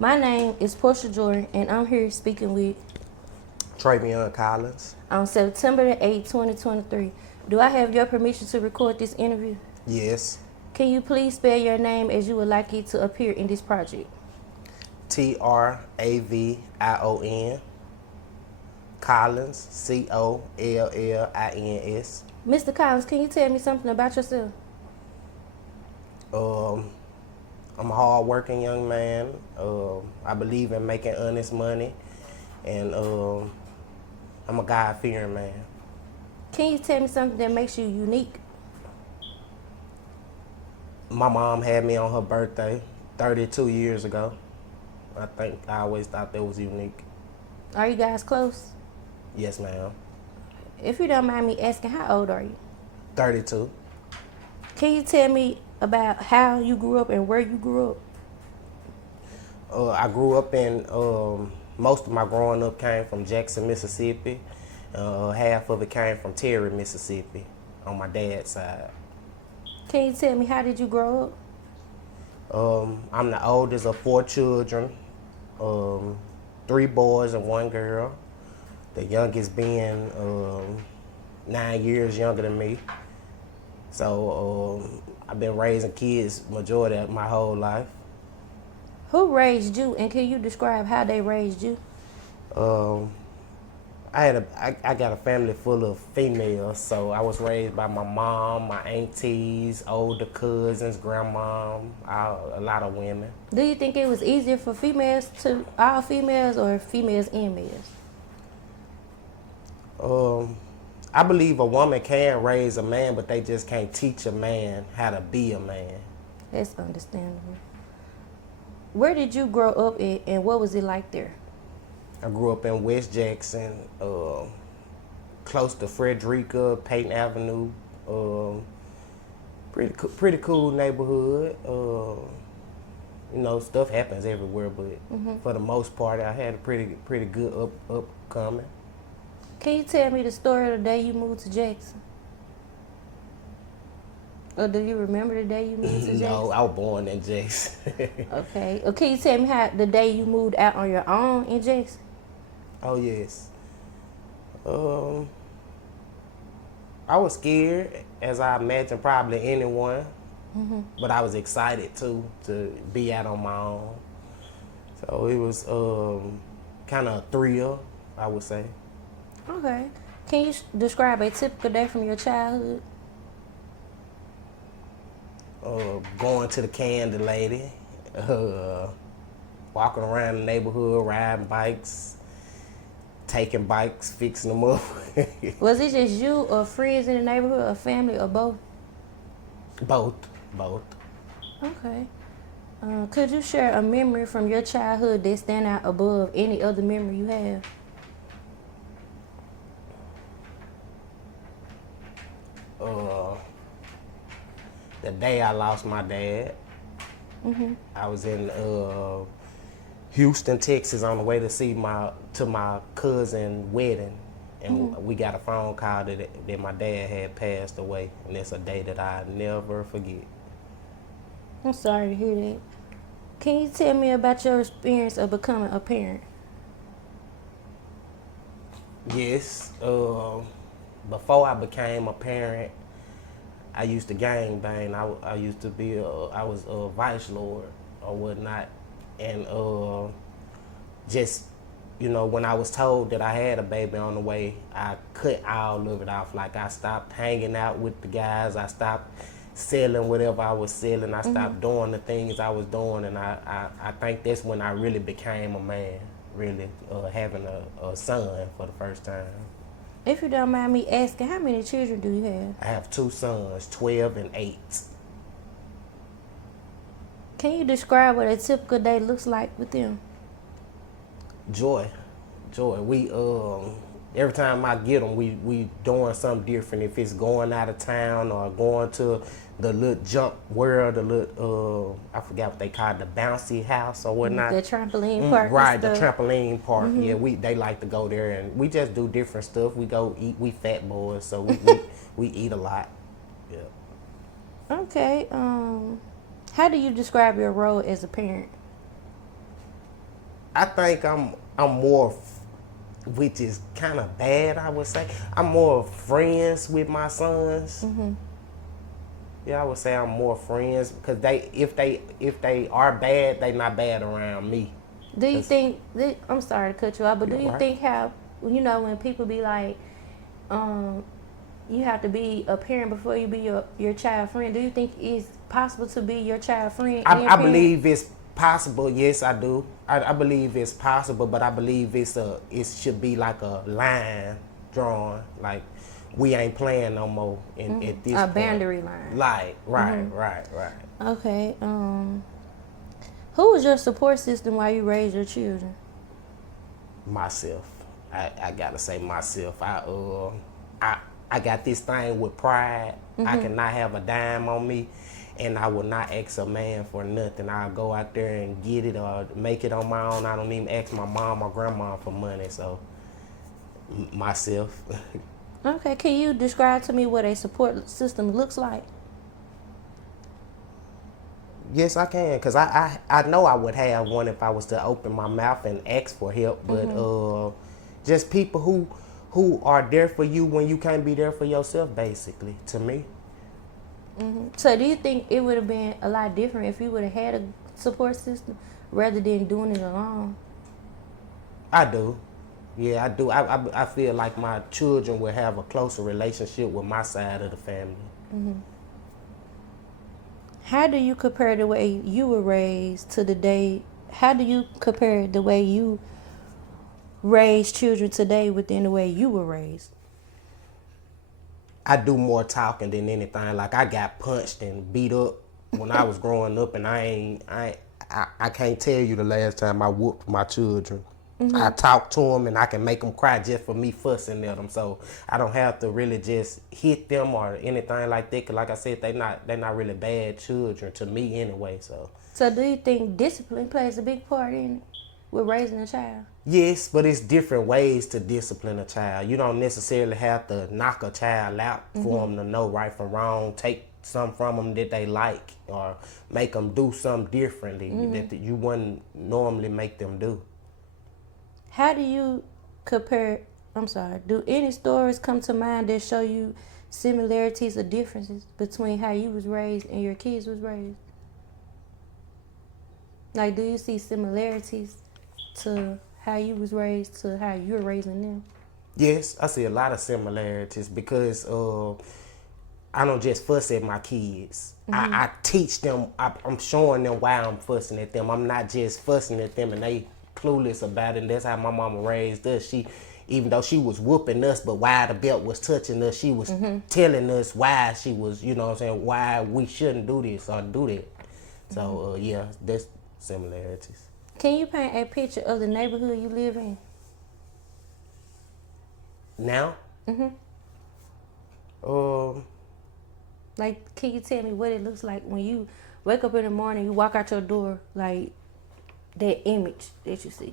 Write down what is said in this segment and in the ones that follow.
My name is Porshia Jordan, and I'm here speaking with Travion Collins. on September the 8th, 2023. Do I have your permission to record this interview? Yes. Can you please spell your name as you would like it to appear in this project? Travion. Collins. Collins. Mr. Collins, can you tell me something about yourself? I'm a hard-working young man. I believe in making honest money, and I'm a God-fearing man. Can you tell me something that makes you unique? My mom had me on her birthday 32 years ago. I always thought that was unique. Are you guys close? Yes, ma'am. If you don't mind me asking, how old are you? 32. Can you tell me about how you grew up and where you grew up? I grew up in, most of my growing up came from Jackson, Mississippi. Half of it came from Terry, Mississippi, on my dad's side. Can you tell me how did you grow up? I'm the oldest of 4 children, 3 boys and 1 girl. The youngest being 9 years younger than me. So I've been raising kids majority of my whole life. Who raised you, and can you describe how they raised you? I got a family full of females, so I was raised by my mom, my aunties, older cousins, grandma, a lot of women. Do you think it was easier for all females or females and males? I believe a woman can raise a man, but they just can't teach a man how to be a man. That's understandable. Where did you grow up at, and what was it like there? I grew up in West Jackson, close to Frederica, Peyton Avenue. Pretty cool neighborhood. Stuff happens everywhere, but for the most part, I had a pretty good upcoming. Can you tell me the story of the day you moved to Jackson? Or do you remember the day you moved to Jackson? No, I was born in Jackson. Okay. Or can you tell me how the day you moved out on your own in Jackson? Oh, yes. I was scared, as I imagine probably anyone, but I was excited too to be out on my own. So it was kind of a thrill, I would say. Okay. Can you describe a typical day from your childhood? Going to the Candy Lady, walking around the neighborhood, riding bikes, taking bikes, fixing them up. Was it just you or friends in the neighborhood or family or both? Both. Okay. Could you share a memory from your childhood that stand out above any other memory you have? The day I lost my dad, I was in Houston, Texas, on the way to see my cousin's wedding, and we got a phone call that my dad had passed away, and it's a day that I never forget. I'm sorry to hear that. Can you tell me about your experience of becoming a parent? Yes. Before I became a parent, I used to gang bang. I used to be I was a vice lord or whatnot, and just when I was told that I had a baby on the way, I cut all of it off. Like, I stopped hanging out with the guys. I stopped selling whatever I was selling. I stopped doing the things I was doing, and I think that's when I really became a man. Really having a son for the first time. If you don't mind me asking, how many children do you have? I have 2 sons, 12 and 8. Can you describe what a typical day looks like with them? Joy. We every time I get them, we doing something different. If it's going out of town or going to the little jump world, the little I forgot what they call it, the bouncy house or whatnot. The trampoline park. Right, the trampoline park. Yeah, they like to go there, and we just do different stuff. We go eat. We fat boys, so we eat a lot. Yeah. Okay. How do you describe your role as a parent? I think I'm more, which is kind of bad, I would say. I'm more friends with my sons. Yeah, I would say I'm more friends because if they are bad, they not bad around me. Do you think? I'm sorry to cut you off, but do you Right. think how when people be like, you have to be a parent before you be your child friend? Do you think it's possible to be your child friend and I parent? believe it's possible. Yes, I do. I believe it's possible, but I believe it should be like a line drawn. Like we ain't playing no more at this A point. boundary line. Like right. Okay. Who was your support system while you raised your children? Myself. I gotta say myself. I got this thing with pride. I cannot have a dime on me, and I will not ask a man for nothing. I'll go out there and get it or make it on my own. I don't even ask my mom or grandma for money. So myself. Okay. Can you describe to me what a support system looks like? Yes, I can, cause I know I would have one if I was to open my mouth and ask for help. But just people who are there for you when you can't be there for yourself, basically. To me, So do you think it would have been a lot different if you would have had a support system rather than doing it alone? I do. Yeah, I do. I feel like my children will have a closer relationship with my side of the family. How do you compare the way you were raised to the day? How do you compare the way you raise children today within the way you were raised? I do more talking than anything. Like I got punched and beat up when I was growing up, and I can't tell you the last time I whooped my children. I talk to them and I can make them cry just for me fussing at them. So I don't have to really just hit them or anything like that. Cause like I said, they're not really bad children to me anyway. So do you think discipline plays a big part in it with raising a child? Yes, but it's different ways to discipline a child. You don't necessarily have to knock a child out for them to know right from wrong. Take something from them that they like, or make them do something differently that you wouldn't normally make them do. How do you compare? I'm sorry. Do any stories come to mind that show you similarities or differences between how you was raised and your kids was raised? Like, do you see similarities to how you was raised to how you're raising them? Yes, I see a lot of similarities because I don't just fuss at my kids. I teach them. I'm showing them why I'm fussing at them. I'm not just fussing at them and they clueless about it. And that's how my mama raised us. She, even though she was whooping us, but while the belt was touching us, she was telling us why she was, you know what I'm saying, why we shouldn't do this or do that. So yeah, that's similarities. Can you paint a picture of the neighborhood you live in? Now? Like, can you tell me what it looks like when you wake up in the morning, you walk out your door, like that image that you see?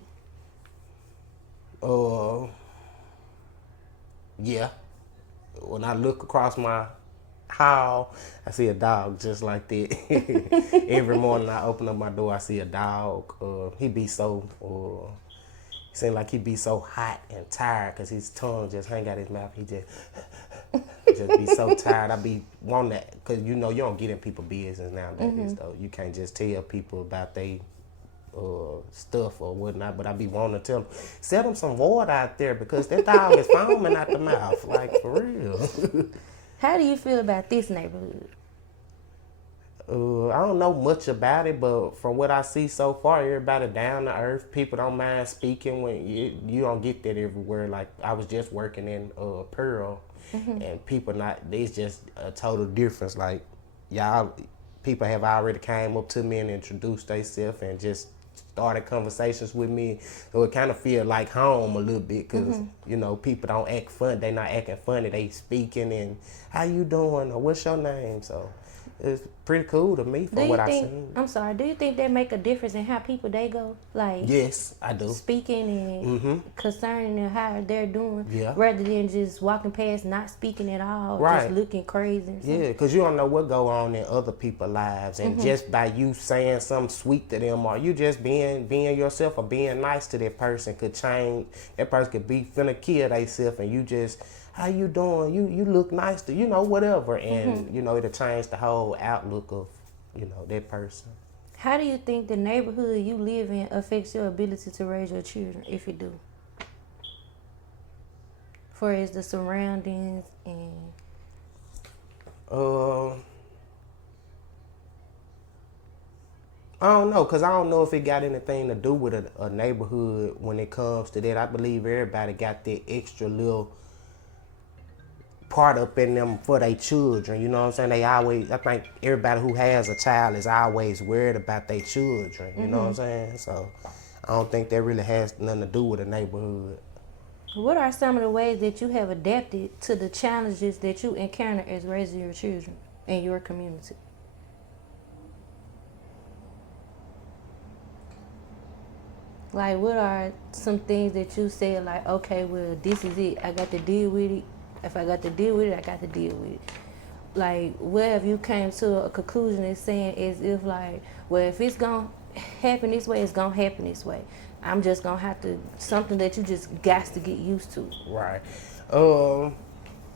Yeah. When I look across my hall, I see a dog just like that. Every morning I open up my door, I see a dog. He be so, seem like he be so hot and tired because his tongue just hang out his mouth. He just be so tired. I be wanting that, because you know you don't get in people's business nowadays though. You can't just tell people about they stuff or whatnot, but I be wanting to tell them, set them some water out there because that dog is foaming out the mouth, like for real. How do you feel about this neighborhood? I don't know much about it, but from what I see so far, everybody down to earth. People don't mind speaking when you don't get that everywhere. Like I was just working in Pearl, and people not. It's just a total difference. Like y'all, people have already came up to me and introduced themselves and just started conversations with me. So it kind of feel like home a little bit because you know people don't act fun. They not acting funny. They speaking and how you doing or what's your name. So it's pretty cool to me Do from you what I think? seen. I'm sorry. Do you think that make a difference in how people they go, like Yes, I do. speaking and concerning and how they're doing, Yeah. rather than just walking past, not speaking at all, just Right. looking crazy? Or Yeah, because you don't know what go on in other people's lives, and just by you saying something sweet to them, or you just being yourself or being nice to that person could change. That person could be finna kill themselves, and you just, how you doing? You look nice to whatever, and it'll change the whole outlook of that person. How do you think the neighborhood you live in affects your ability to raise your children, if it do? For as the surroundings and Uh, I don't know, cause I don't know if it got anything to do with a neighborhood when it comes to that. I believe everybody got that extra little part up in them for their children. You know what I'm saying? I think everybody who has a child is always worried about their children. You know what I'm saying? So I don't think that really has nothing to do with a neighborhood. what are some of the ways that you have adapted to the challenges that you encounter as raising your children in your community? Like, what are some things that you said, like, okay, well, this is it. I got to deal with it. If I got to deal with it, I got to deal with it. Like, where have you came to a conclusion and saying as if, like, well, if it's going to happen this way, it's going to happen this way. I'm just going to have to, something that you just got to get used to. Right.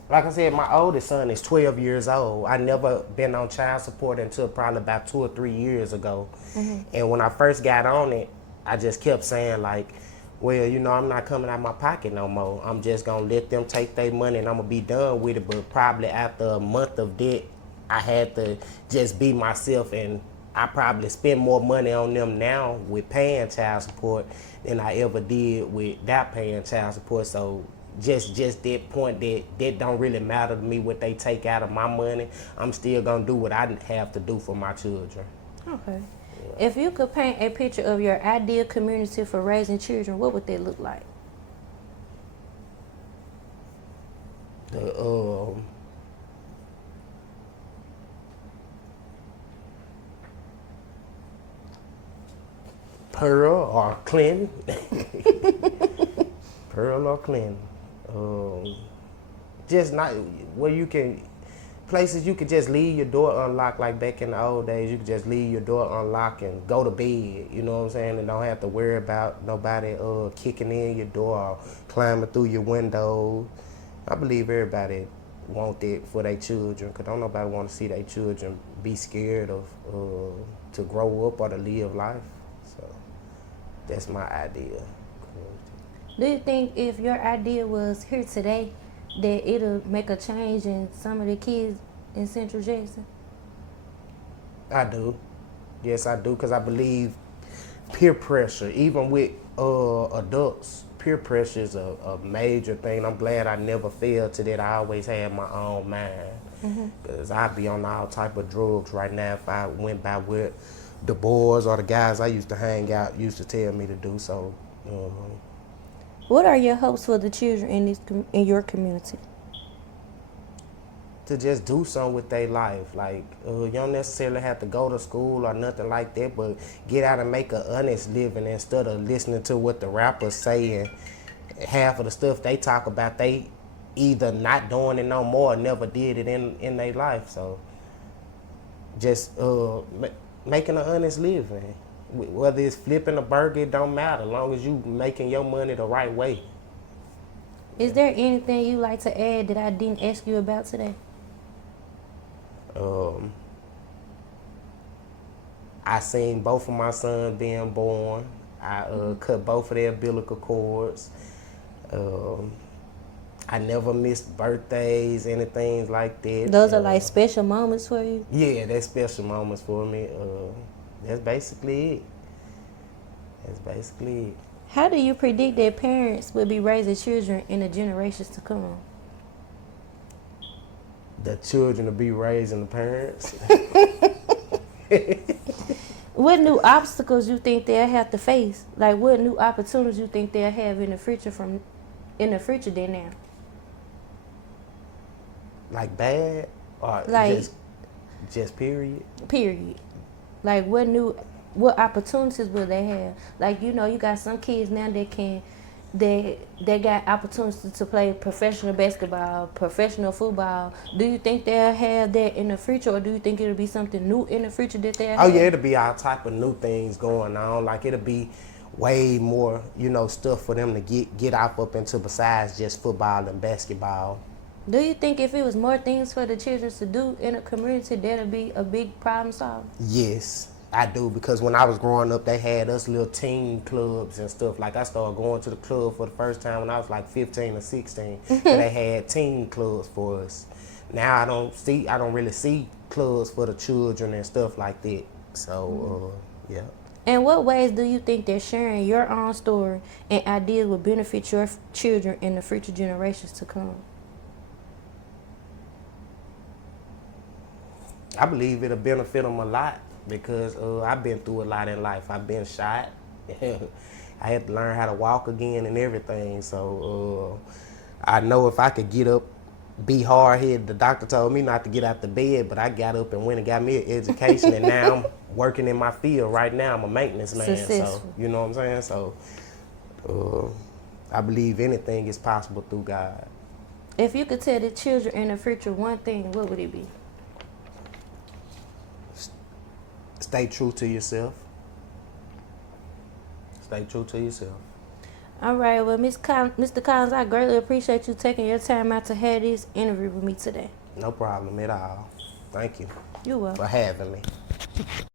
Like I said, my oldest son is 12 years old. I never been on child support until probably about 2 or 3 years ago. And when I first got on it, I just kept saying like, well, I'm not coming out my pocket no more. I'm just going to let them take their money and I'm going to be done with it. But probably after a month of that, I had to just be myself, and I probably spend more money on them now with paying child support than I ever did without paying child support. So just that point that don't really matter to me what they take out of my money. I'm still going to do what I have to do for my children. Okay. If you could paint a picture of your ideal community for raising children, what would that look like? The Pearl or Clinton. Pearl or Clinton. Just not where you can, places you could just leave your door unlocked like back in the old days. You could just leave your door unlocked and go to bed, you know what I'm saying? And don't have to worry about nobody kicking in your door or climbing through your window. I believe everybody want that for their children, because don't nobody want to see their children be scared of to grow up or to live life. So that's my idea. Do you think if your idea was here today, that it'll make a change in some of the kids in Central Jackson? I do. Yes, I do, because I believe peer pressure, even with adults, peer pressure is a major thing. I'm glad I never fell to that. I always had my own mind, because I'd be on all type of drugs right now if I went by what the boys or the guys I used to hang out used to tell me to do. So, What are your hopes for the children in your community? to just do something with their life. Like, you don't necessarily have to go to school or nothing like that, but get out and make an honest living instead of listening to what the rappers say, and half of the stuff they talk about, they either not doing it no more or never did it in their life. So just making an honest living. Whether it's flipping a burger, it don't matter, as long as you making your money the right way. Is there anything you like to add that I didn't ask you about today? I seen both of my sons being born. I cut both of their umbilical cords. I never missed birthdays, anything like that. Those are like special moments for you? Yeah, that's special moments for me. That's basically it. That's basically it. How do you predict that parents will be raising children in the generations to come? The children will be raising the parents. What new obstacles you think they'll have to face? Like, what new opportunities you think they'll have in the future than now? Like bad or Like, just Just period. Period. Like what opportunities will they have? Like, you know, you got some kids now they got opportunities to play professional basketball, professional football. Do you think they'll have that in the future, or do you think it'll be something new in the future that they'll have? Oh yeah, it'll be all type of new things going on. Like it'll be way more, you know, stuff for them to get off up into besides just football and basketball. Do you think if it was more things for the children to do in a community, that'll be a big problem solver? Yes, I do, because when I was growing up, they had us little teen clubs and stuff. Like I started going to the club for the first time when I was like 15 or 16, and they had teen clubs for us. Now I don't really see clubs for the children and stuff like that. So, yeah. In what ways do you think that sharing your own story and ideas will benefit your children and the future generations to come? I believe it'll benefit them a lot because I've been through a lot in life. I've been shot. I had to learn how to walk again and everything. So I know if I could get up, be hard-headed. The doctor told me not to get out the bed, but I got up and went and got me an education, and now I'm working in my field right now. I'm a maintenance man. Successful. So, you know what I'm saying? So I believe anything is possible through God. If you could tell the children in the future one thing, what would it be? Stay true to yourself. Stay true to yourself. All right, well, Mr. Collins, I greatly appreciate you taking your time out to have this interview with me today. No problem at all. Thank you You're welcome. for having me.